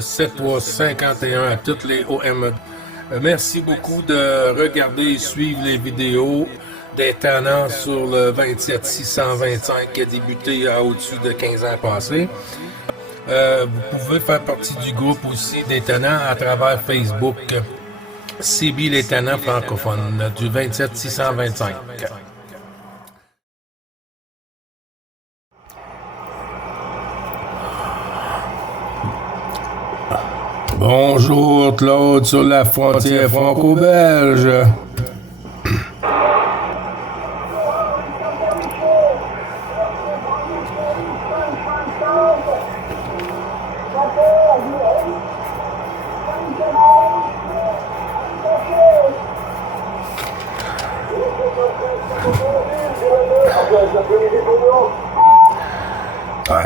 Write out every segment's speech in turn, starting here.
7351 à toutes les OME. Merci beaucoup de regarder et suivre les vidéos des tenants sur le 27625 qui a débuté au-dessus de 15 ans passés. Vous pouvez faire partie du groupe aussi des tenants à travers Facebook. CB les tenants francophones du 27625. Bonjour Claude sur la frontière franco-belge.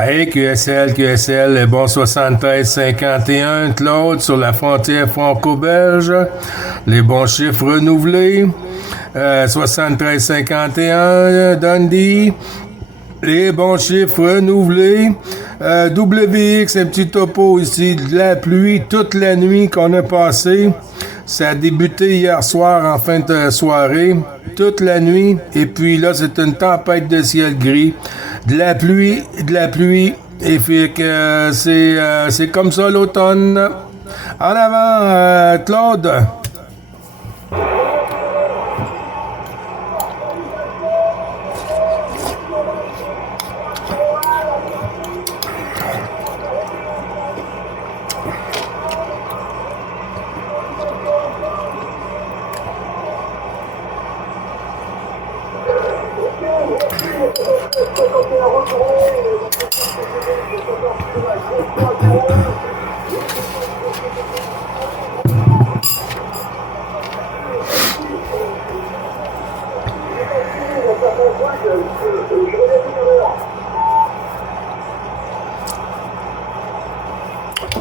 Hey, QSL, les bons 73-51, Claude, sur la frontière franco-belge, les bons chiffres renouvelés, 73-51, Dundee, les bons chiffres renouvelés, WX, un petit topo ici, de la pluie toute la nuit qu'on a passée. Ça a débuté hier soir en fin de soirée, toute la nuit, et puis là, c'est une tempête de ciel gris, de la pluie, et fait que c'est comme ça l'automne. En avant, Claude.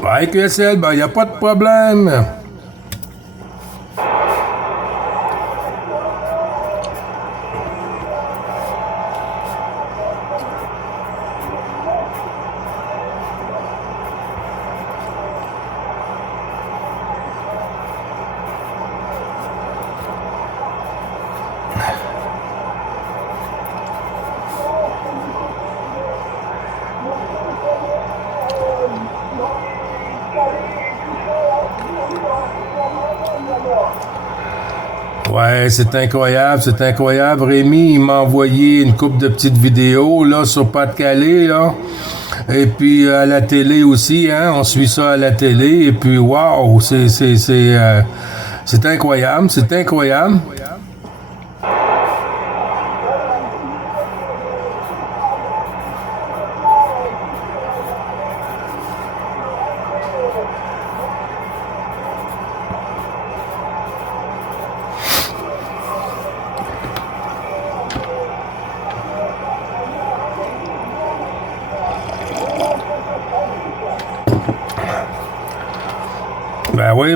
Ouais, QSL, ben, y a pas de problème. Ouais, c'est incroyable. Rémi, il m'a envoyé une couple de petites vidéos, là, sur Pas-de-Calais, là. Et puis, à la télé aussi, hein, on suit ça à la télé, et puis, waouh, c'est incroyable.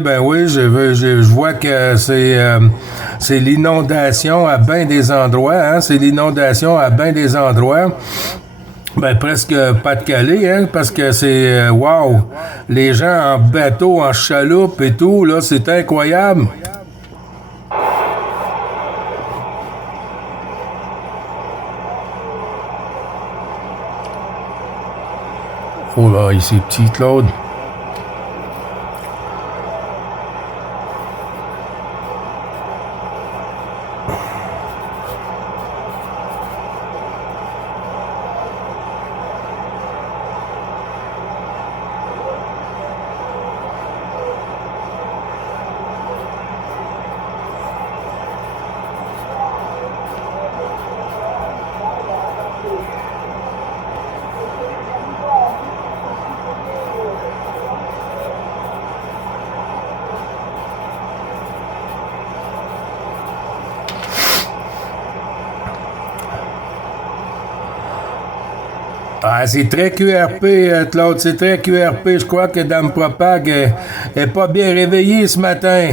Ben oui, je vois que c'est l'inondation à bien des endroits, hein, Ben, presque Pas-de-Calais, hein, parce que c'est, wow, les gens en bateau, en chaloupe et tout, là, c'est incroyable. Oh là, ici, petit Claude. Ah, c'est très QRP, Claude, c'est très QRP. Je crois que Dame Propag est pas bien réveillée ce matin.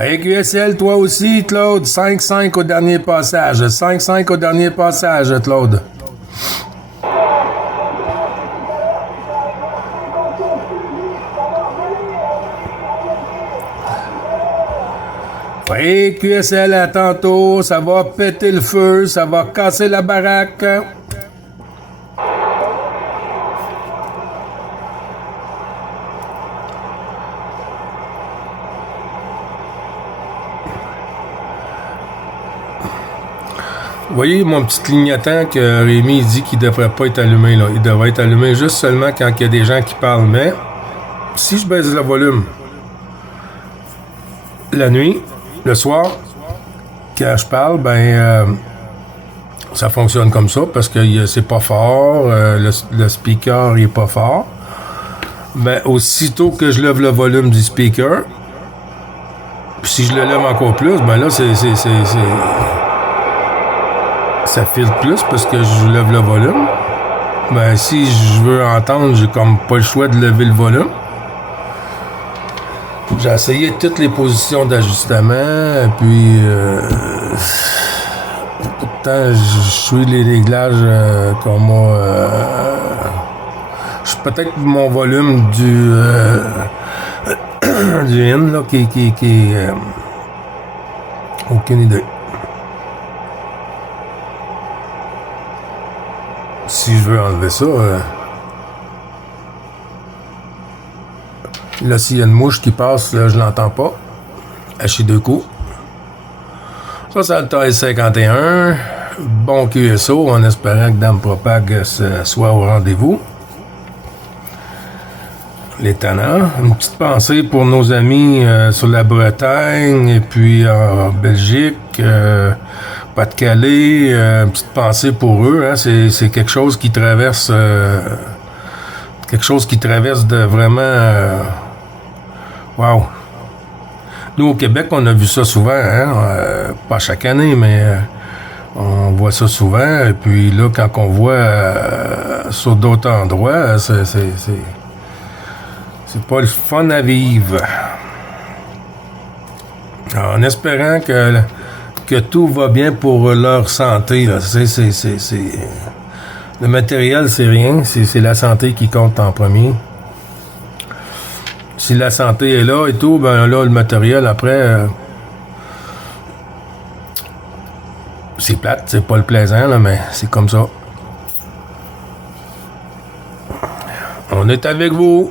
Oui, QSL, toi aussi, Claude. 5-5 au dernier passage. 5-5 au dernier passage, Claude. Oui, QSL, à tantôt. Ça va péter le feu. Ça va casser la baraque. Vous voyez mon petit clignotant que Rémi dit qu'il ne devrait pas être allumé, là. Il devrait être allumé juste seulement quand il y a des gens qui parlent. Mais si je baisse le volume la nuit, le soir, quand je parle, ça fonctionne comme ça parce que c'est pas fort, le speaker il est pas fort. Mais aussitôt que je lève le volume du speaker, si je le lève encore plus, ben là ça filtre plus parce que je lève le volume. Ben si je veux entendre, j'ai comme pas le choix de lever le volume. J'ai essayé toutes les positions d'ajustement, puis pourtant je suis les réglages qu'on m'a. Je suis peut-être mon volume du du in là qui aucune idée. Si je veux enlever ça, là s'il y a une mouche qui passe, là, je l'entends pas. Haché deux coups. Ça, c'est le taille 51. Bon QSO, en espérant que Dame Propag soit au rendez-vous. Les tannants. Une petite pensée pour nos amis sur la Bretagne et puis en Belgique, Pas-de-Calais. Une petite pensée pour eux. Hein. C'est quelque chose qui traverse de vraiment wow. Nous au Québec on a vu ça souvent, hein? Pas chaque année, mais on voit ça souvent. Et puis là, quand on voit sur d'autres endroits, c'est pas le fun à vivre. Alors, en espérant que tout va bien pour leur santé. Là. Le matériel, c'est rien. C'est la santé qui compte en premier. Si la santé est là et tout, ben là, le matériel, après, c'est plate. C'est pas le plaisant, là, mais c'est comme ça. On est avec vous.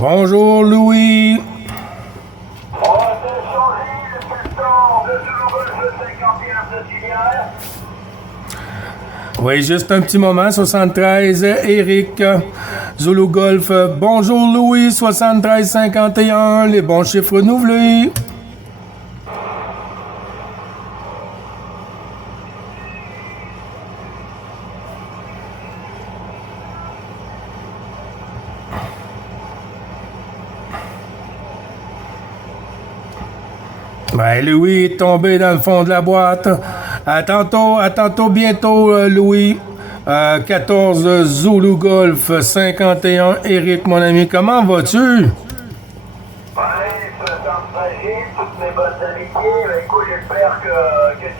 Bonjour Louis. Oui, juste un petit moment, 73, Eric, Zulu Golf. Bonjour Louis, 73, 51, les bons chiffres renouvelés. Ben, Louis est tombé dans le fond de la boîte. À tantôt, bientôt, Louis. 14 Zulu Golf, 51 Eric, mon ami. Comment vas-tu? Ouais, je me sens fragile, toutes mes bonnes amitiés. Écoute, j'espère que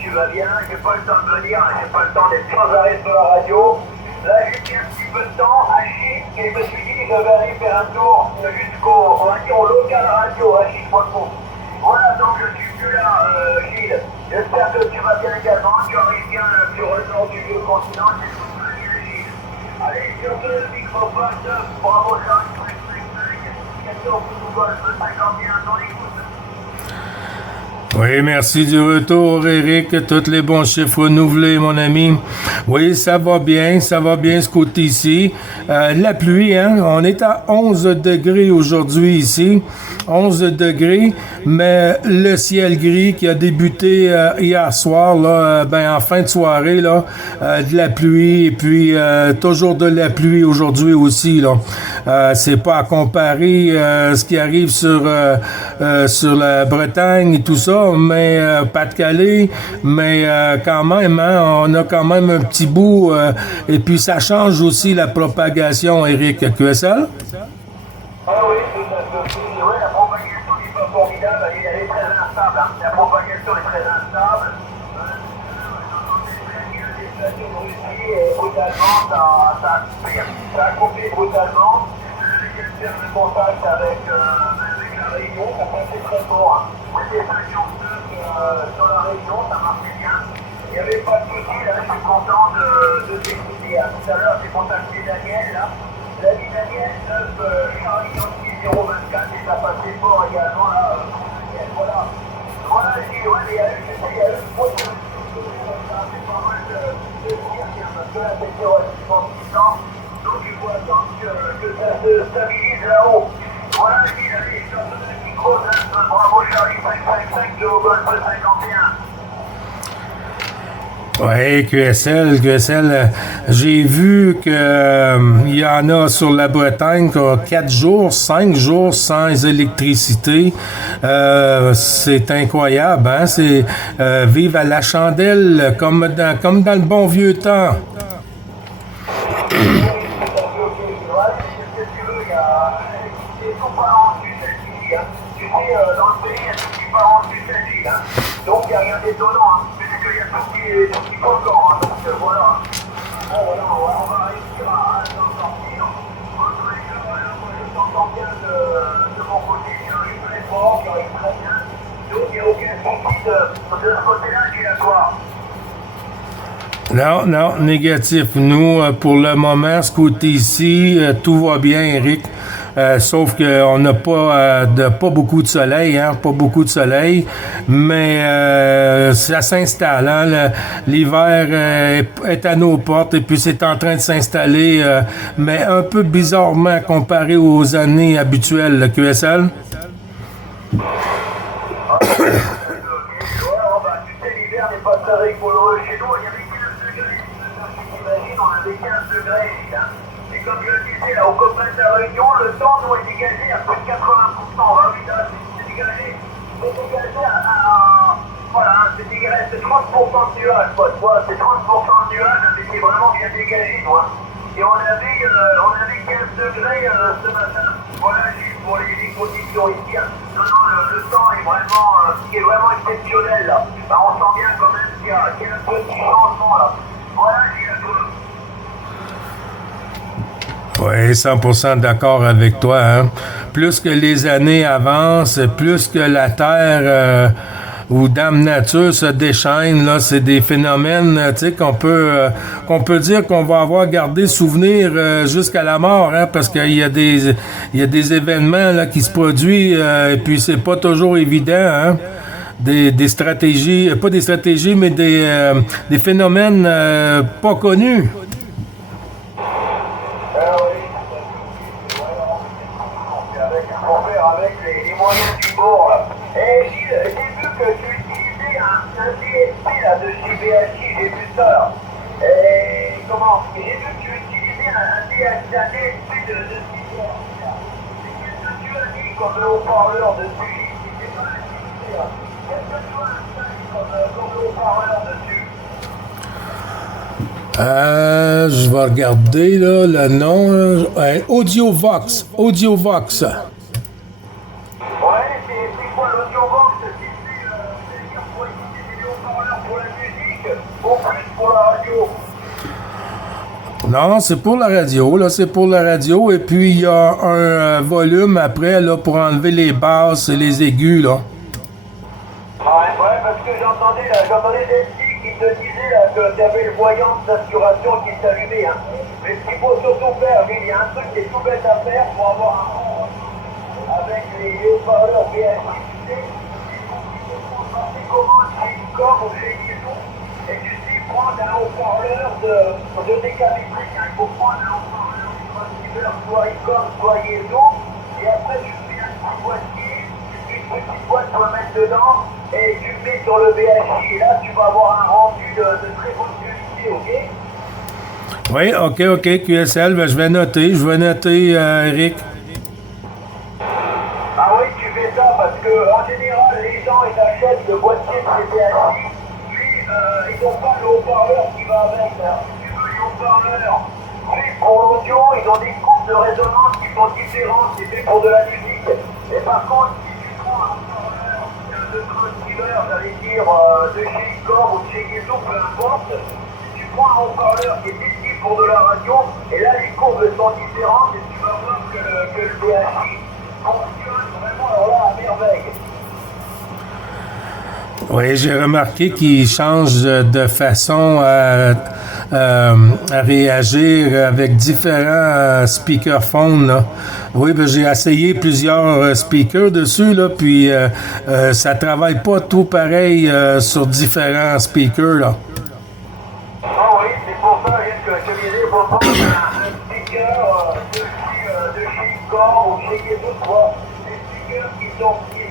tu vas bien. J'ai pas le temps de venir, j'ai pas le temps d'être sans arrêt sur la radio. Là, j'ai pris un petit peu de temps à Chypre et je me suis dit que je vais aller faire un tour jusqu'au local radio à Chypre. Voilà, donc je suis plus là, Gilles. J'espère que tu vas bien également. Tu arrives bien sur le nord du vieux continent. C'est tout très bien, Gilles. Allez, sur ce microphone, bravo, Charles, 555, 14 Google, 51, dans l'écoute. Oui, merci du retour, Eric. Tous les bons chiffres renouvelés, mon ami. Oui, ça va bien ce côté-ci. La pluie, hein, on est à 11 degrés aujourd'hui ici. 11 degrés, mais le ciel gris qui a débuté hier soir, là, en fin de soirée, là, de la pluie, et puis toujours de la pluie aujourd'hui aussi, là. C'est pas à comparer ce qui arrive sur la Bretagne et tout ça. ça, mais Pas-de-Calais, mais quand même, hein, on a quand même un petit bout, et puis ça change aussi la propagation, Eric, QSL. Ah oui, tout à fait. Ouais, la propagation n'est pas formidable, elle est très instable. Hein. La propagation est très instable. Brutalement, ça a coupé brutalement. J'ai fait le contact avec la Réunion, ça passait très fort. Hein. C'était 59 sur la Réunion, ça marchait bien. Il n'y avait pas de souci, là, je suis content de t'écouter. Tout à l'heure, j'ai contacté Daniel, là. L'ami Daniel, 9 Charlie Yankee 024, et ça passait fort également, là. Voilà. Voilà, je dis, ouais, il y a eu une grosse. C'est pas mal de dire, parce que là, c'était relativement puissant. Donc, il faut attendre que ça se stabilise là-haut. Voilà, je dis, allez, je te donne le micro, bravo Charlie 555 de Golf 51. Oui, QSL, j'ai vu que il y en a sur la Bretagne qui ont 4 jours, 5 jours sans électricité. C'est incroyable, hein? C'est vivre à la chandelle comme dans le bon vieux temps. Donc il n'y a rien d'étonnant, hein. Puisqu'il y a tout qui compte encore, hein. Donc voilà. Bon, voilà, on va réussir à s'en sortir. En tous les cas, moi je t'entends bien de mon côté, j'arrive très fort, j'arrive très bien. Donc il n'y a aucun souci de ce côté-là, je suis d'accord. Non, négatif. Nous, pour le moment, ce côté-ci, tout va bien, Eric. Sauf qu'on n'a pas beaucoup de soleil, hein, pas beaucoup de soleil, mais ça s'installe. Hein, l'hiver est à nos portes et puis c'est en train de s'installer, mais un peu bizarrement comparé aux années habituelles, le QSL. L'hiver n'est pas très rigolo chez nous, il y avait 15 degrés, t'imagines, on avait 15 degrés, là. Et comme je le disais, là, aux copains de la Réunion, le temps nous est dégagé à plus de 80%. Oui, là, c'est dégagé. C'est dégagé voilà, c'est dégagé, c'est 30% de nuages, quoi. Tu vois, c'est 30% de nuages, mais c'est vraiment bien dégagé, toi. Et on avait 15 degrés ce matin. Voilà, juste pour les conditions ici. Hein. Non, le temps est vraiment exceptionnel, là. Bah, on sent bien quand même qu'il y a un petit changement, là. Voilà, j'ai la tour. Oui, 100% d'accord avec toi. Hein. Plus que les années avancent, plus que la Terre ou Dame Nature se déchaîne, là, c'est des phénomènes, tu sais, qu'on peut dire qu'on va avoir gardé souvenir jusqu'à la mort, hein, parce qu'il y a des événements là qui se produisent, et puis c'est pas toujours évident, hein. Des stratégies, pas des stratégies, mais des phénomènes pas connus. Avec les moyens du bord. Et Gilles, j'ai vu que tu utilisais un DSP là, de chez BHI, j'ai vu ça là. Et comment? J'ai vu que tu utilisais un DSP de chez BHI. Qu'est-ce que tu as mis comme haut-parleur dessus? Qu'est-ce que tu as mis comme haut-parleur dessus? Je vais regarder là, le nom. Audiovox. Audiovox. Ouais, c'est quoi l'audiovox? C'est pour écouter des haut-parleurs pour la musique ou plus pour la radio? Non, c'est pour la radio. Là, c'est pour la radio. Et puis, il y a un volume après là, pour enlever les basses et les aigus. Là. Ouais, parce que j'entendais des petits qui te disaient là, que tu avais le voyant de saturation qui s'allumait. Hein. Mais ce qu'il faut surtout faire, il y a un truc qui est tout bête à faire pour avoir un rond avec les haut-parleurs BHI, tu sais, il faut passer commandes chez Icom ou chez Liaison, et tu sais prendre un haut-parleur de décalibré. Il faut prendre un haut-parleur de transceiver, soit Icom, soit Liaison, et après tu fais un petit boîtier, une petite boîte pour le mettre dedans, et tu le mets sur le BHI, et là tu vas avoir un rendu de très bonne qualité, ok? Oui, OK, QSL, ben, je vais noter, Eric. Ah oui, tu fais ça parce que en général, les gens ils achètent achètes le boîtier de CPHI, puis ils n'ont pas le haut-parleur qui va avec. Alors, si tu veux les haut-parleurs, oui, pour l'audio, ils ont des courbes de résonance qui sont différentes, c'est fait pour de la musique. Et par contre, si tu prends un haut-parleur de transceiver, j'allais dire de chez Icor ou de chez Yezo, peu importe, tu prends un haut-parleur qui est dédié pour de la radio, et là les courbes sont différentes, et tu vas voir que le BHI fonctionne vraiment alors là, à merveille. Oui, j'ai remarqué qu'il change de façon à réagir avec différents speakerphones. Là. Oui, ben, j'ai essayé plusieurs speakers dessus, là, puis ça travaille pas tout pareil sur différents speakers. Là. Ah oui, c'est pour ça que je viens de prendre un speaker de chez Icor ou chez Yezo, quoi. Des speakers qui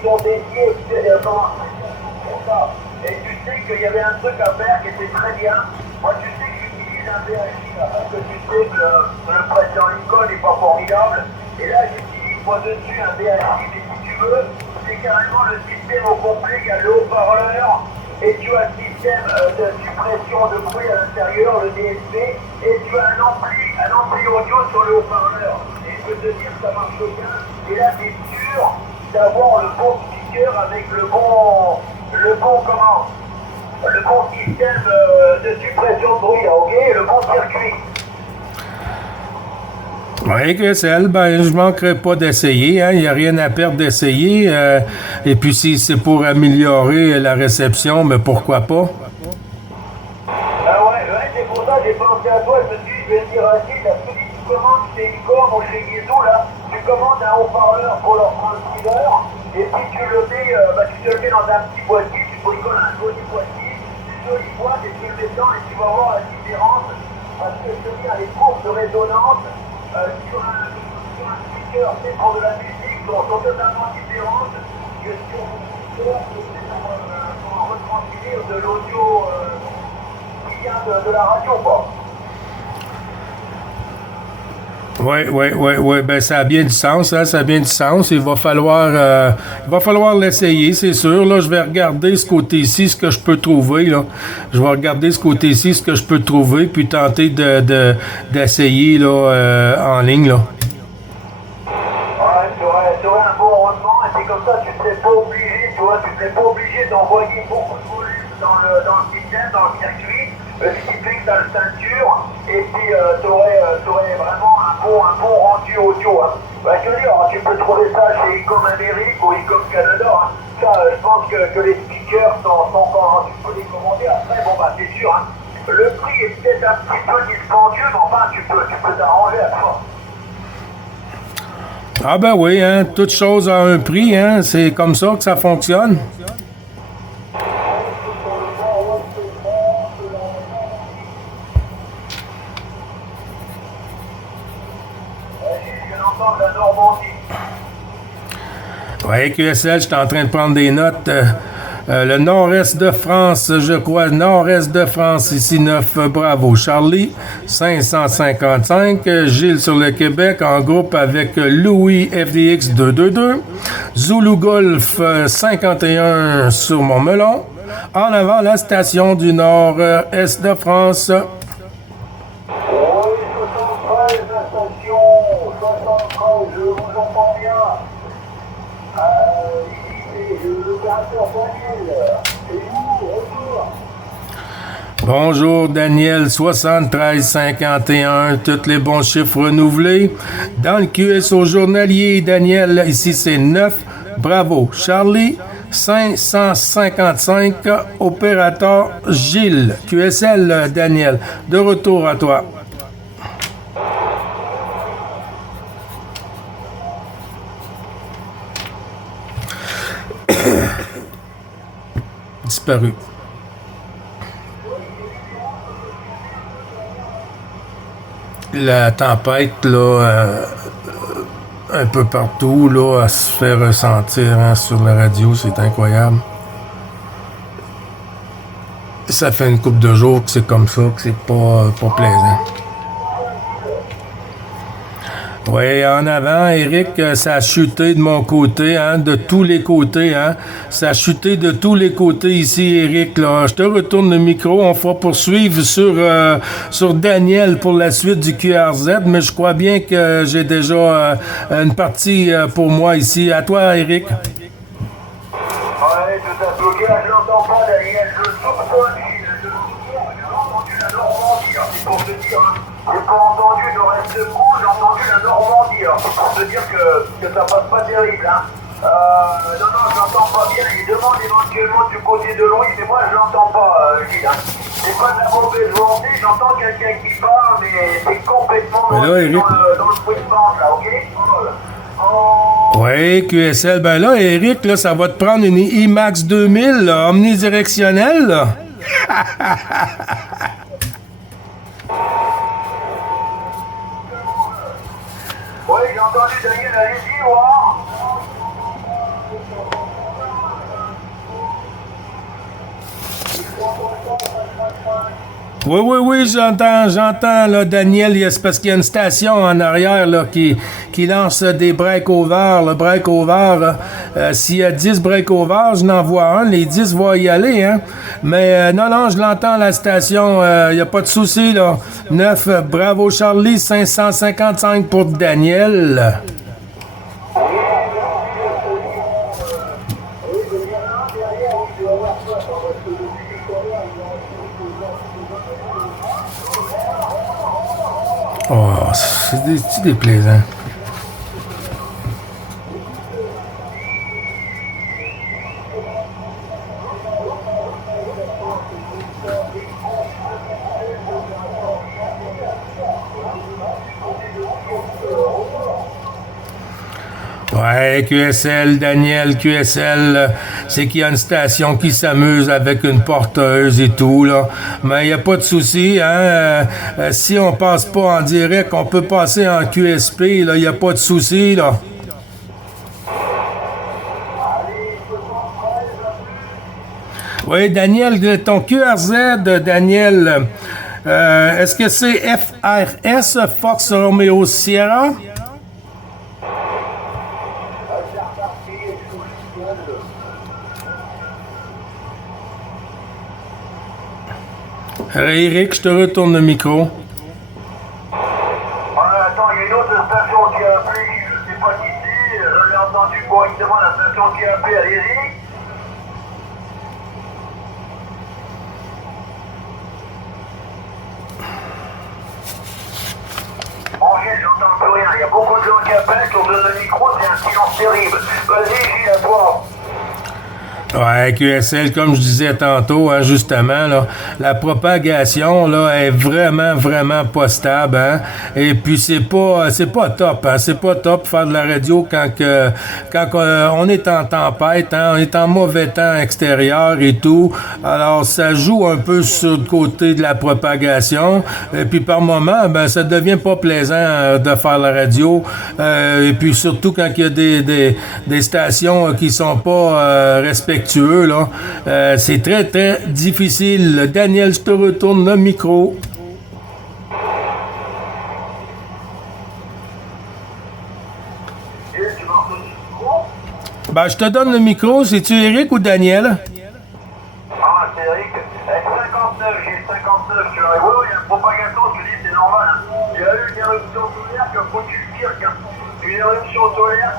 sont dédiés pour ça. Et tu sais qu'il y avait un truc à faire qui était très bien. Moi, tu sais que j'utilise un BHI, parce que tu sais que le président Lincoln n'est pas formidable. Et là, j'utilise moi-dessus un BHI, mais si tu veux, c'est carrément le système au complet. Il y a le haut-parleur, et tu as le système de suppression de bruit à l'intérieur, le DSP, et tu as un ampli audio sur le haut-parleur. Et je peux te dire que ça marche bien. Et là, tu es sûr d'avoir le bon speaker avec le bon système de suppression de bruit, là, ok, le bon circuit. Oui, Christelle, ben, je manquerai pas d'essayer. Hein. Il n'y a rien à perdre d'essayer. Et puis, si c'est pour améliorer la réception, mais pourquoi pas? Ah ouais, c'est pour ça que j'ai pensé à toi. Je me suis dit, je vais te dire à qui, là, celui qui commande chez Icom ou chez Yezo, là, tu commandes un haut-parleur pour leur transceiver, et puis tu te le mets dans un petit boîtier, tu bricoles un joli boîtier, une jolie boîte, et tu le mets dedans, et tu vas voir la différence, parce que je te dis, les courbes de résonance, sur un speaker, c'est pour de la musique, sont totalement différentes que sur un speaker, c'est pour retranscrire de l'audio qui vient de la radio, quoi. Oui, ben ça a bien du sens, hein, ça a bien du sens. Il va falloir l'essayer, c'est sûr. Là, je vais regarder ce côté-ci, ce que je peux trouver. Là. Je vais regarder ce côté-ci, ce que je peux trouver, puis tenter d'essayer là, en ligne. Là. Ouais, tu aurais un bon rendement, et puis comme ça, tu ne serais pas obligé, tu vois, tu ne serais pas obligé d'envoyer beaucoup de volume dans le système, dans le circuit, ce qui fait que tu as le ceinture, et puis tu aurais vraiment un bon rendu audio. Hein. Bah, je veux dire, tu peux trouver ça chez Icom Amérique ou Icom Canada. Hein. Ça, je pense que les speakers sont quand tu peux les commander. Après, bon, bah, c'est sûr, hein. Le prix est peut-être un petit peu dispendieux, mais enfin, tu peux t'arranger à toi. Ah ben oui, hein, toute chose a un prix, hein, c'est comme ça que ça fonctionne. Oui, QSL, je suis en train de prendre des notes. Le nord-est de France, je crois, nord-est de France, ici 9, bravo. Charlie, 555. Gilles sur le Québec, en groupe avec Louis FDX 222. Zulu Golf 51 sur Montmelon. En avant, la station du nord-est de France. Bonjour Daniel, 7351, tous les bons chiffres renouvelés. Dans le QSO journalier, Daniel, ici c'est 9, bravo. Charlie, 555, opérateur Gilles. QSL, Daniel, de retour à toi. Disparu. La tempête, là, un peu partout, là, à se faire ressentir hein, sur la radio, c'est incroyable. Ça fait une couple de jours que c'est comme ça, que c'est pas plaisant. Oui, en avant, Eric, ça a chuté de mon côté, hein, de tous les côtés, hein. Ça a chuté de tous les côtés ici, Eric, là. Je te retourne le micro, on va poursuivre sur Daniel pour la suite du QRZ, mais je crois bien que j'ai déjà une partie pour moi ici. À toi, Eric. Ouais, tout à fait. Ok, là, je l'entends pas, Daniel. Je soupçonne, j'ai entendu la Normandie, hein, c'est pour te dire. Hein. J'ai pas entendu le reste de coup, j'ai entendu la Normandie. Hein. C'est pour te dire que ça passe pas terrible. Hein. Non, je l'entends pas bien. Il demande éventuellement du côté de Louis, mais moi, je l'entends pas, Gilles. Hein. C'est pas de la mauvaise volonté, j'entends quelqu'un qui parle, mais c'est complètement là, Eric... dans le bruit de bande, là, ok? Oui, QSL. Ben là, Eric, là, ça va te prendre une IMAX 2000, là, omnidirectionnelle, là. Oui, j'ai entendu Daniel, allez-y, voir. Oui, j'entends, là, Daniel, c'est parce qu'il y a une station en arrière, là, qui lance des break-over, le break-over, s'il y a 10 break-over, je n'en vois un, les 10 vont y aller, hein, mais non, je l'entends, la station, il n'y a pas de souci, là, 9, bravo Charlie, 555 pour Daniel. Oh, c'est déplaisant. Ouais, QSL, Daniel, QSL, c'est qu'il y a une station qui s'amuse avec une porteuse et tout, là. Mais il n'y a pas de souci, hein. Si on passe pas en direct, on peut passer en QSP, là. Il n'y a pas de souci, là. Oui, Daniel, ton QRZ, Daniel, est-ce que c'est FRS, Fox Romeo Sierra? Eric, je te retourne le micro. Attends, il y a une autre station qui a appelé, je sais pas qui c'est, je l'ai entendu correctement, la station qui a appelé, allez-y. Bon, Gilles, j'entends plus rien, il y a beaucoup de gens qui appellent, sur le micro, c'est un silence terrible. Vas-y, Gilles, à toi. Ouais, QSL, comme je disais tantôt, hein, justement, là, la propagation là est vraiment pas stable, hein. Et puis c'est pas top, hein. C'est pas top faire de la radio quand on est en tempête, hein, on est en mauvais temps extérieur et tout. Alors ça joue un peu sur le côté de la propagation. Et puis par moment, ben ça devient pas plaisant de faire la radio. Et puis surtout quand il y a des stations qui sont pas respectueuses. Là. C'est très difficile. Daniel, je te retourne le micro. Ben, je te donne le micro. C'est-tu Eric ou Daniel? Ah, c'est Eric. 59, j'ai 59. Tu vois, oui, il y a une propagation, je te dis, c'est normal. Il y a eu une éruption solaire qui a foutu le cirque. Une éruption solaire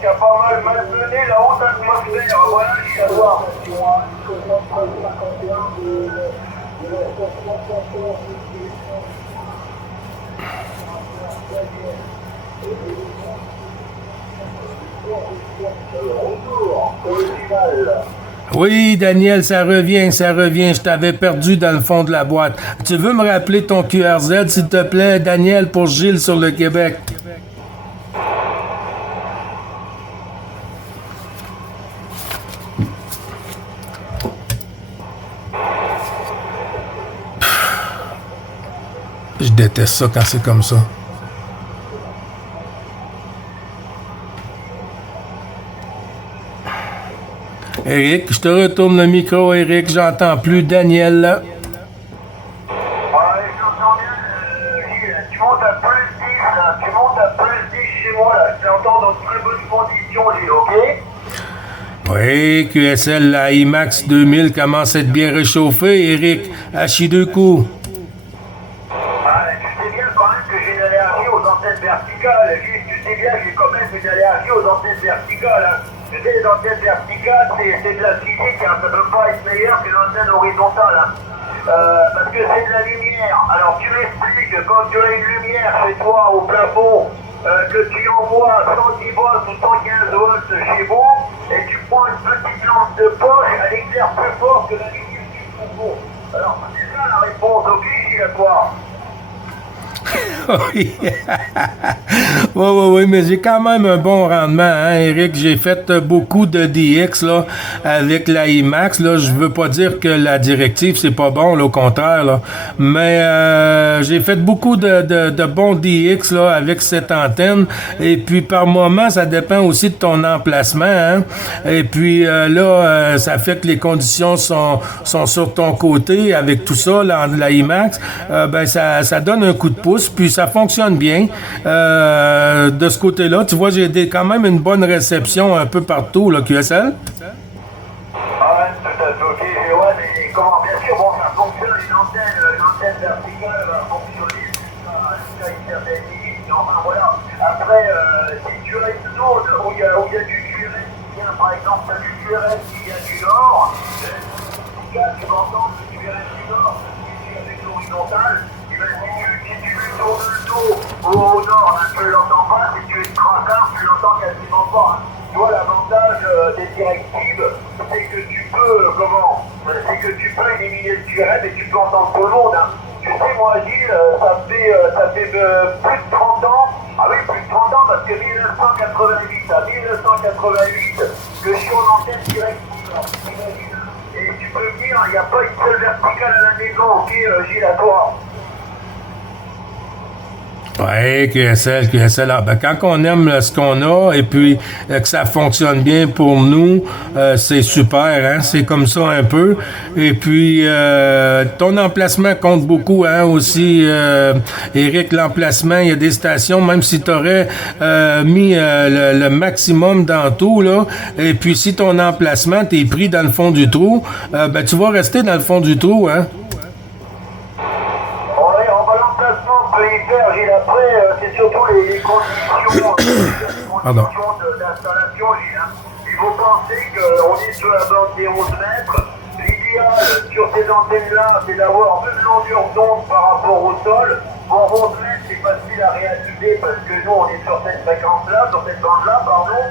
qui a pas mal malmené la haute atmosphère. Voilà, j'y ai à voir. Oui, Daniel, ça revient. Je t'avais perdu dans le fond de la boîte. Tu veux me rappeler ton QRZ, s'il te plaît, Daniel, pour Gilles sur le Québec? Je déteste ça quand c'est comme ça. Eric, je te retourne le micro, Eric, j'entends plus Daniel là. Ouais, j'entends bien, Gilles, tu montes à plus 10, là. Tu montes à plus 10, t'entends dans de très bonnes conditions, Gilles, ok? Oui, QSL, la IMAX 2000 commence à être bien réchauffée, Eric. Hachi deux coups. Ah, tu sais bien quand même que j'ai une allergie aux antennes verticales, Gilles. Tu sais bien que j'ai quand même une allergie aux antennes verticales. Hein. Tu sais, les antennes verticales, c'est de la physique, hein. Ça ne peut pas être meilleur qu'une antenne horizontale. Hein. Parce que c'est de la lumière. Alors tu m'expliques que quand tu as une lumière chez toi au plafond, que tu envoies 110 volts ou 115 volts chez vous, et tu prends une petite lampe de poche, elle éclaire plus fort que la lumière du plafond. Alors c'est ça la réponse, ok, Gilles, à toi. Oui. Oui, mais j'ai quand même un bon rendement, hein, Eric. J'ai fait beaucoup de DX là, avec la IMAX. Là. Je veux pas dire que la directive, c'est pas bon, là, au contraire. Là. Mais j'ai fait beaucoup de bons DX là, avec cette antenne. Et puis, par moment, ça dépend aussi de ton emplacement. Hein. Et puis, ça fait que les conditions sont sur ton côté avec tout ça, la IMAX. Ça donne un coup de pouce. Puis ça fonctionne bien. De ce côté-là, tu vois, j'ai quand même une bonne réception un peu partout, là, QSL. Ah ouais, tout à fait, ok, ouais, mais comment, bien sûr, bon, ça fonctionne, une antenne verticale va fonctionner jusqu'à une certaine limite, enfin voilà. Après, si tu as une zone où il y a du QRS qui vient, par exemple, tu as du QRS qui vient du nord, tu vas entendre le QRS du nord, qui est avec l'horizontale. Si tu lui tournes le dos au nord, hein, tu ne l'entends pas. Si tu es tracard, tu l'entends quasiment pas. Hein. Tu vois, l'avantage des directives, c'est que tu peux, c'est que tu peux éliminer le QRM et tu peux entendre tout le monde. Hein. Tu sais, moi, Gilles, ça fait plus de 30 ans. Ah oui, plus de 30 ans, parce que 1988 à 1988, que je suis en antenne directive. Et tu peux me dire, il n'y a pas une seule verticale à la maison, ok, Gilles, à toi. Oui, QSL. Quand on aime ce qu'on a et puis que ça fonctionne bien pour nous, c'est super, hein? C'est comme ça un peu. Et puis, ton emplacement compte beaucoup, hein, aussi, Eric, l'emplacement. Il y a des stations, même si tu aurais mis le maximum dans tout, là, et puis si ton emplacement, t'es pris dans le fond du trou, tu vas rester dans le fond du trou, hein? Gilles, après, c'est surtout les conditions, d'installation, Gilles. Hein. Il faut penser qu'on est sur la bande des 11 mètres. L'idéal sur ces antennes-là, c'est d'avoir une longueur d'onde par rapport au sol. Bon, 11 mètres, c'est facile à réaliser parce que nous, on est sur cette fréquence-là, sur cette bande-là, pardon.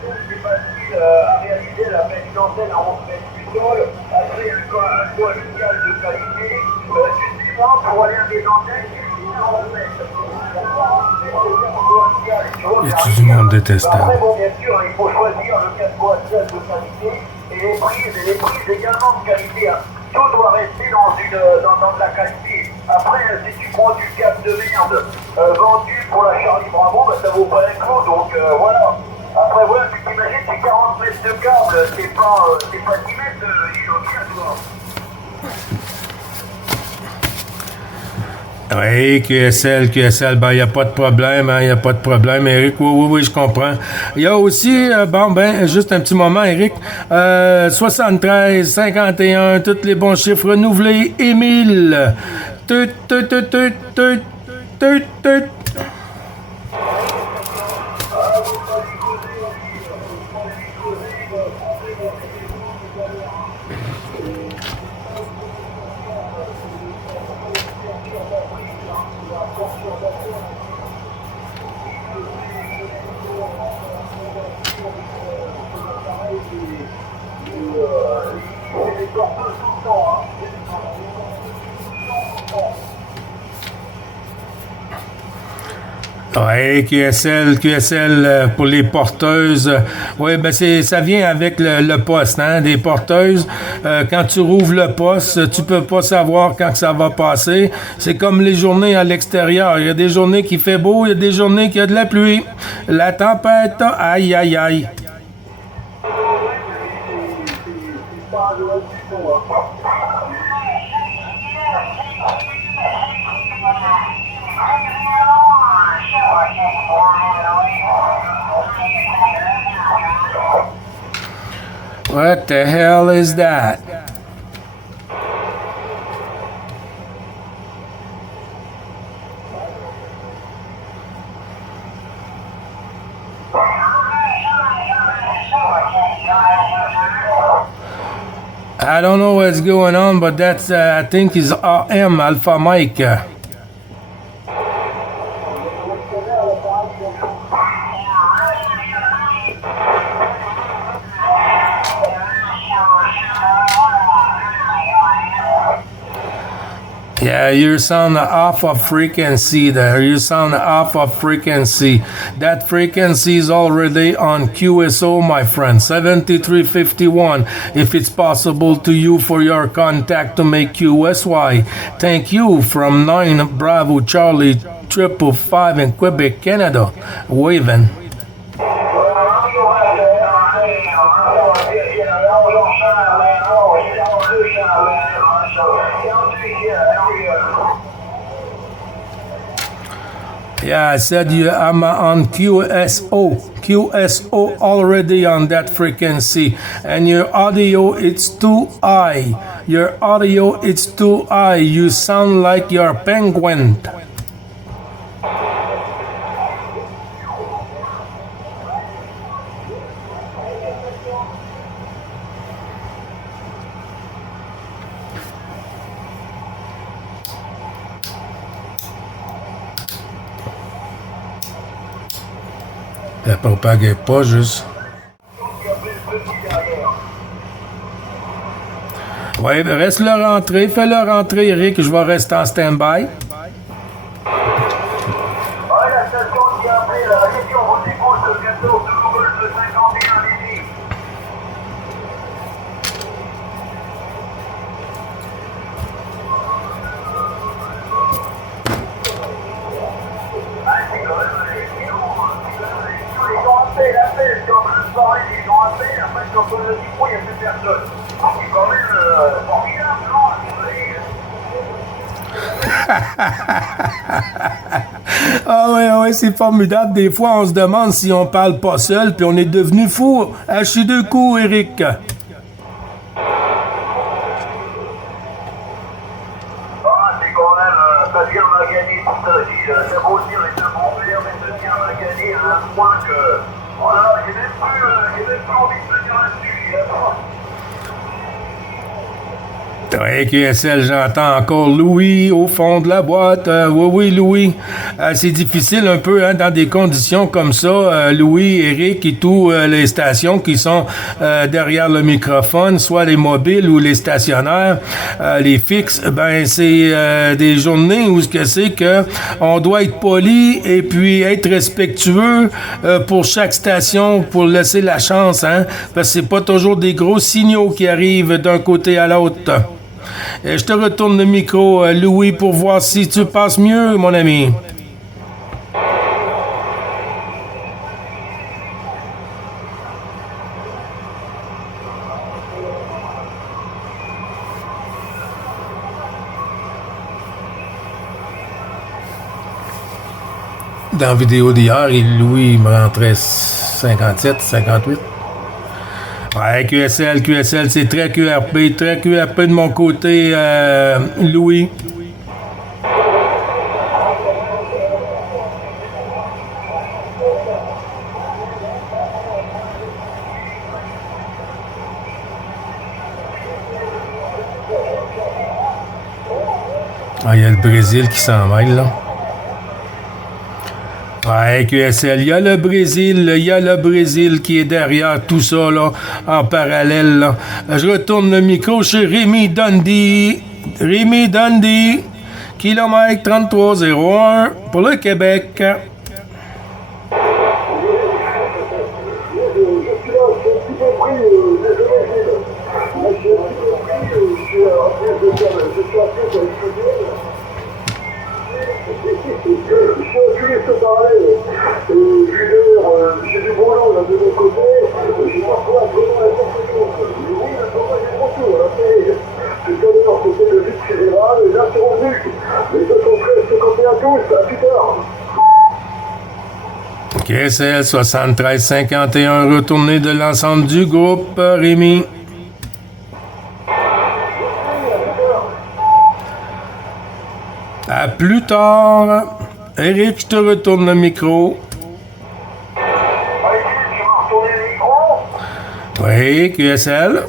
Donc, c'est facile à réaliser la petite antenne à 11 mètres du sol. Après, un choix local de qualité. Tu sais, moi, pour aller à des antennes, Et tout le monde détestable. Après, bon, bien sûr, il faut choisir le 4 boîtiers de qualité et les prises également de qualité. Hein. Tout doit rester dans de la qualité. Après, si tu prends du câble de merde vendu pour la Charlie Bravo, ça vaut pas un coup. Donc voilà. Après, voilà, tu t'imagines, c'est 40 mètres de câble, c'est pas 10 mètres, il en tient, toi. Oui, QSL, il n'y a pas de problème, hein, il n'y a pas de problème, Eric. Oui, je comprends. Il y a aussi, juste un petit moment, Eric, 73, 51, tous les bons chiffres renouvelés, Émile. Tut. Oui, QSL pour les porteuses. Oui, ça vient avec le poste, hein, des porteuses. Quand tu rouvres le poste, tu peux pas savoir quand que ça va passer. C'est comme les journées à l'extérieur. Il y a des journées qui fait beau, il y a des journées qui a de la pluie. La tempête, aïe, aïe, aïe. the hell is that? I don't know what's going on, but that's, I think, is AM, Alpha Mike. Yeah, you sound off of frequency there. You sound off of frequency. That frequency is already on QSO, my friend. 7351. If it's possible to you for your contact to make QSY. Thank you from 9 Bravo Charlie 555 in Quebec, Canada. Waving. Yeah, I said I'm on QSO. QSO already on that frequency. And your audio, it's too high. Your audio, it's too high. You sound like you're a penguin. Ça propague pas juste. Ouais, reste le rentrer. Fais-le rentrer, Eric. Je vais rester en stand-by. Ouais, la station qui a appelé la question vous écoute, bientôt de Google 51 Lévis. Ah, c'est quand même les vidéos, ils ont appelé l'appel, c'est en train de parler, ils ont appelé, après sur le micro, il n'y a plus personne. C'est quand même formidable, non? Ah ouais, c'est formidable. Des fois, on se demande si on parle pas seul, puis on est devenu fou. Haché deux coups, Eric. Ah, c'est quand même, ça vient m'a gagné tout ça. C'est beau dire, c'est un bon père, mais ça vient m'a gagné à un point que, voilà, j'ai même plus envie de venir là-dessus. Oui, QSL, j'entends encore Louis au fond de la boîte. Oui, Louis. C'est difficile un peu hein, dans des conditions comme ça. Louis, Eric et tous les stations qui sont derrière le microphone, soit les mobiles ou les stationnaires, les fixes, ben c'est des journées où ce que c'est que on doit être poli et puis être respectueux pour chaque station pour laisser la chance, hein, parce que c'est pas toujours des gros signaux qui arrivent d'un côté à l'autre. Je te retourne le micro, Louis, pour voir si tu passes mieux, mon ami. Dans la vidéo d'hier, Louis me rentrait 57, 58. Ouais, QSL, c'est très QRP de mon côté, Louis. Ah, il y a le Brésil qui s'en mêle, là. Ouais, QSL, il y a le Brésil qui est derrière tout ça, là, en parallèle, là. Je retourne le micro chez Rémi Dundee, kilomètre 3301 pour le Québec. J'ai du boulot là de l'autre côté, j'ai parfois un peu dans la confusion. Mais oui, maintenant j'ai mon tour, là c'est de leur côté de vite général, et là c'est revenu. Les 213, 51 tous, à plus tard. QSL 7351, retourné de l'ensemble du groupe, Rémi. À plus tard. Eric, je te retourne le micro. Oui, tu m'as retourné le micro? Oui, QSL.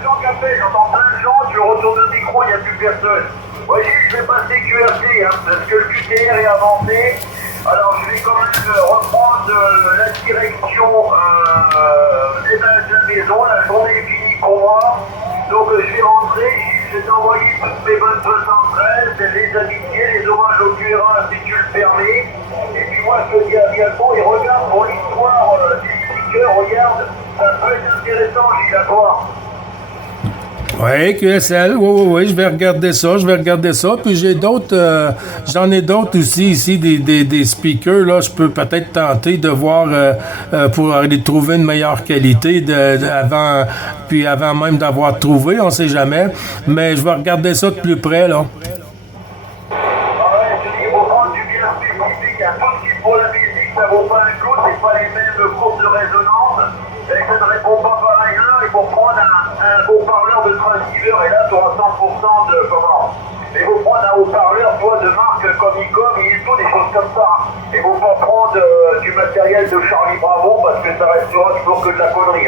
J'entends plein de gens, tu retournes le micro, il n'y a plus personne. Moi, je vais passer QRC, parce que le QTR est avancé. Alors, je vais quand même reprendre la direction de la maison. La journée est finie pour moi. Donc, je vais rentrer. Je vais t'envoyer toutes mes bonnes 73, les amitiés, les hommages au QRA, si tu le permets. Et puis, moi, je te dis à bientôt. Et regarde, pour l'histoire des stickers, regarde, ça peut être intéressant, Gilles, à toi. Oui, QSL, oui, je vais regarder ça. Puis j'ai d'autres, j'en ai d'autres aussi ici, des speakers, là, je peux peut-être tenter de voir pour aller trouver une meilleure qualité avant même d'avoir trouvé, on sait jamais. Mais je vais regarder ça de plus près, là. Il faut prendre du bien spécifique, un tout ce qui pour la musique, ça vaut pas un coup, c'est pas les mêmes courbes de résonance, et ça ne répond pas pareil là, il faut prendre un haut-parleur de transceiver, et là tu auras 100% de comment. Il faut prendre un haut-parleur, toi, de marque comme Icom, et tout, des choses comme ça. Il faut pas prendre du matériel de Charlie Bravo, parce que ça restera toujours que de la connerie.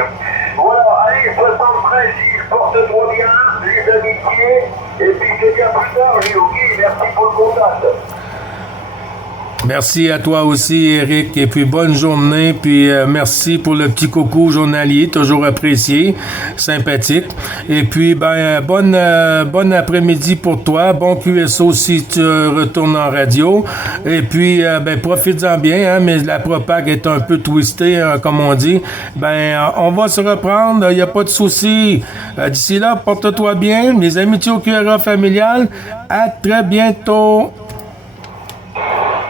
Voilà, allez, 73, Gilles, porte-toi bien, les amitiés, et puis je te dis à plus tard, Gilles, ok, merci pour le contact. Merci à toi aussi, Eric, et puis bonne journée, puis merci pour le petit coucou journalier, toujours apprécié, sympathique. Et puis, bon après-midi pour toi, bon QSO si tu retournes en radio. Et puis, profites-en bien, hein, mais la propague est un peu twistée, comme on dit. On va se reprendre, il n'y a pas de souci. D'ici là, porte-toi bien, les amitiés au QRA familial, à très bientôt.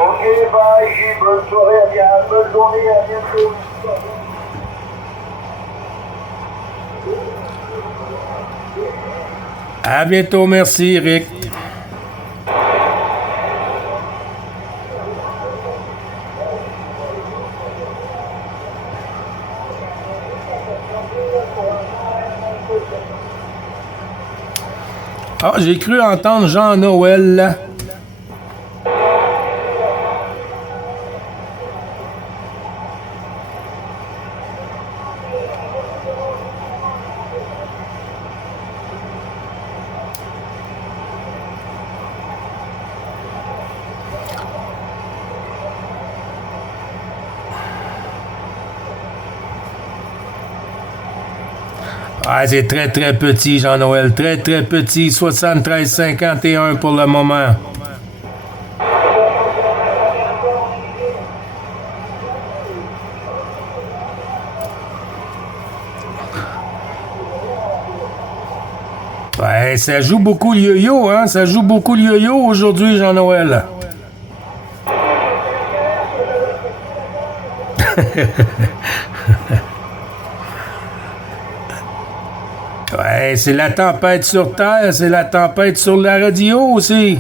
Ok, bye Gilles, bonne soirée, bonne journée, à bientôt. À bientôt, merci Eric. Ah, j'ai cru entendre Jean-Noël là. Ah, c'est très, très petit, Jean-Noël. Très, très petit. 73,51 pour le moment. Ouais, ça joue beaucoup le yo-yo, hein? Ça joue beaucoup le yo-yo aujourd'hui, Jean-Noël. Ouais, c'est la tempête sur Terre, c'est la tempête sur la radio aussi.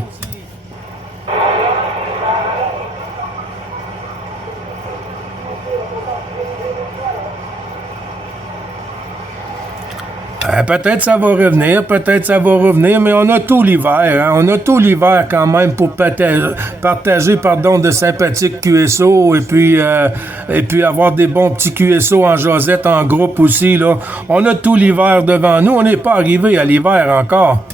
Peut-être ça va revenir, mais on a tout l'hiver, hein? On a tout l'hiver quand même pour partager de sympathiques QSO et puis avoir des bons petits QSO en Josette, en groupe aussi, là. On a tout l'hiver devant nous, on n'est pas arrivé à l'hiver encore.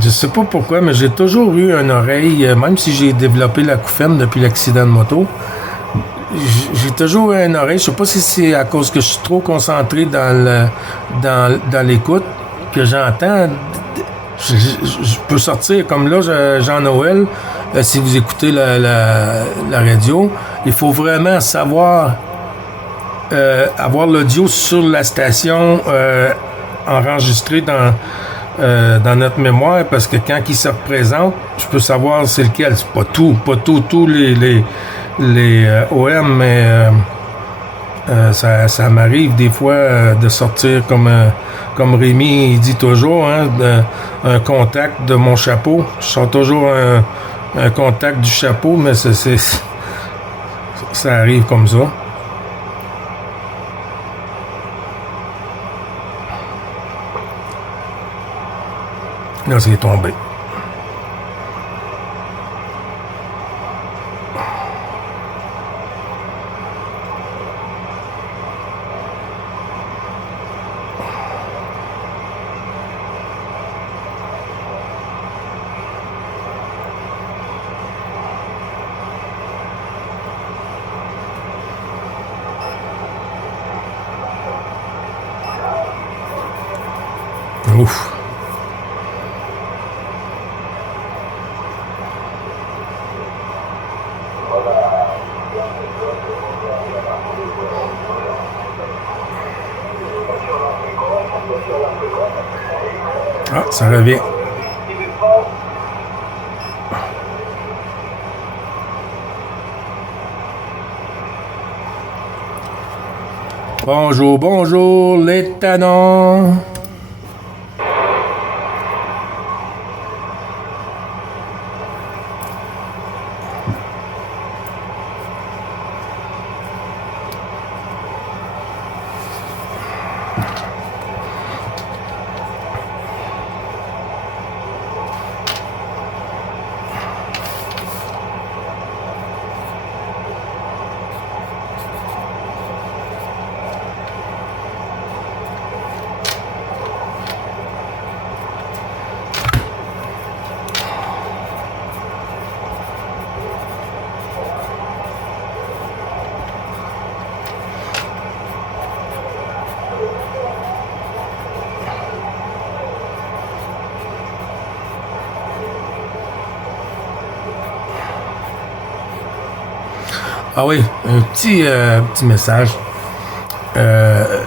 Je sais pas pourquoi, mais j'ai toujours eu une oreille, même si j'ai développé l'acouphène depuis l'accident de moto, j'ai toujours eu une oreille, je sais pas si c'est à cause que je suis trop concentré dans l'écoute, que j'entends, je peux sortir, comme là, Jean-Noël, si vous écoutez la radio, il faut vraiment savoir avoir l'audio sur la station enregistré dans notre mémoire, parce que quand il se représente, je peux savoir c'est lequel. C'est pas tous les OM, mais Ça m'arrive des fois de sortir comme Rémi il dit toujours, hein, un contact de mon chapeau. Je sors toujours un contact du chapeau, mais ça arrive comme ça. Là, c'est tombé. Ouf. Ah, ça revient. Bonjour, bonjour, les tannants. Ah oui, un petit message.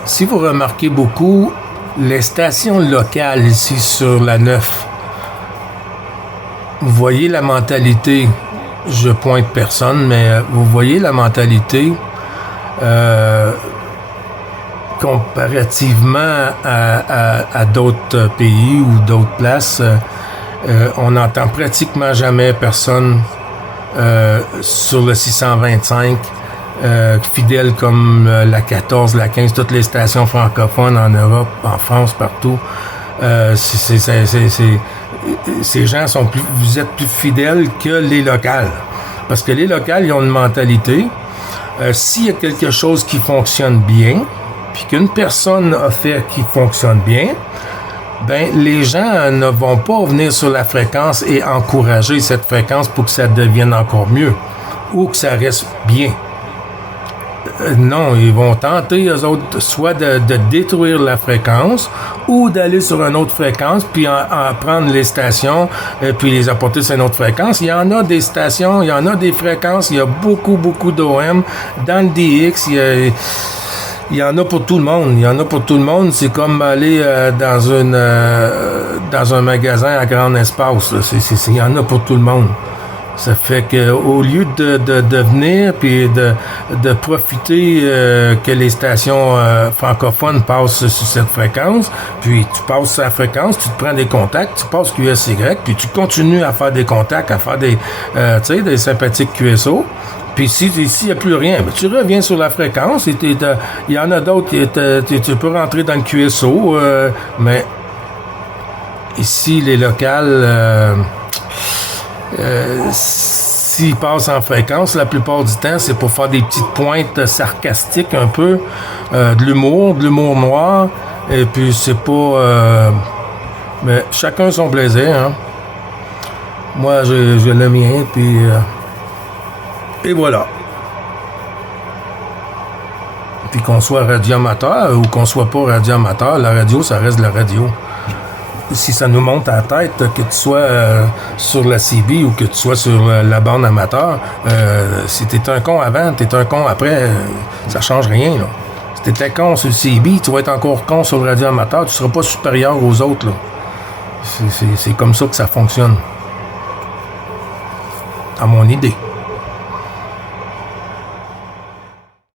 Si vous remarquez beaucoup, les stations locales ici sur la 9, vous voyez la mentalité, je pointe personne, mais vous voyez la mentalité comparativement à d'autres pays ou d'autres places, on n'entend pratiquement jamais personne sur le 625, fidèle comme la 14, la 15, toutes les stations francophones en Europe, en France, partout. Ces gens sont plus, vous êtes plus fidèles que les locales. Parce que les locales, ils ont une mentalité. S'il y a quelque chose qui fonctionne bien, puis qu'une personne a fait qui fonctionne bien, ben les gens ne vont pas venir sur la fréquence et encourager cette fréquence pour que ça devienne encore mieux ou que ça reste bien. Non, ils vont tenter, eux autres, soit de détruire la fréquence ou d'aller sur une autre fréquence, puis en prendre les stations, puis les apporter sur une autre fréquence. Il y en a des stations, il y en a des fréquences, il y a beaucoup d'OM. Dans le DX, il y en a pour tout le monde. Il y en a pour tout le monde. C'est comme aller dans un magasin à grand espace. Il y en a pour tout le monde. Ça fait qu'au lieu de venir puis de profiter que les stations francophones passent sur cette fréquence, puis tu passes sur la fréquence, tu te prends des contacts, tu passes QSY, puis tu continues à faire des contacts, à faire des sympathiques QSO. Puis ici, il n'y a plus rien. Mais tu reviens sur la fréquence. Il y en a d'autres, tu peux rentrer dans le QSO, mais ici, les locales, s'ils passent en fréquence, la plupart du temps, c'est pour faire des petites pointes sarcastiques un peu, de l'humour noir, et puis c'est pas... mais chacun son plaisir, hein. Moi, j'ai le mien, puis... et voilà. Puis qu'on soit radioamateur ou qu'on soit pas radioamateur, la radio, ça reste la radio. Si ça nous monte à la tête, que tu sois sur la CB ou que tu sois sur la bande amateur, si t'es un con avant, t'es un con après, ça change rien, là. Si t'étais con sur le CB, tu vas être encore con sur le radio amateur, tu seras pas supérieur aux autres, là. C'est comme ça que ça fonctionne. À mon idée.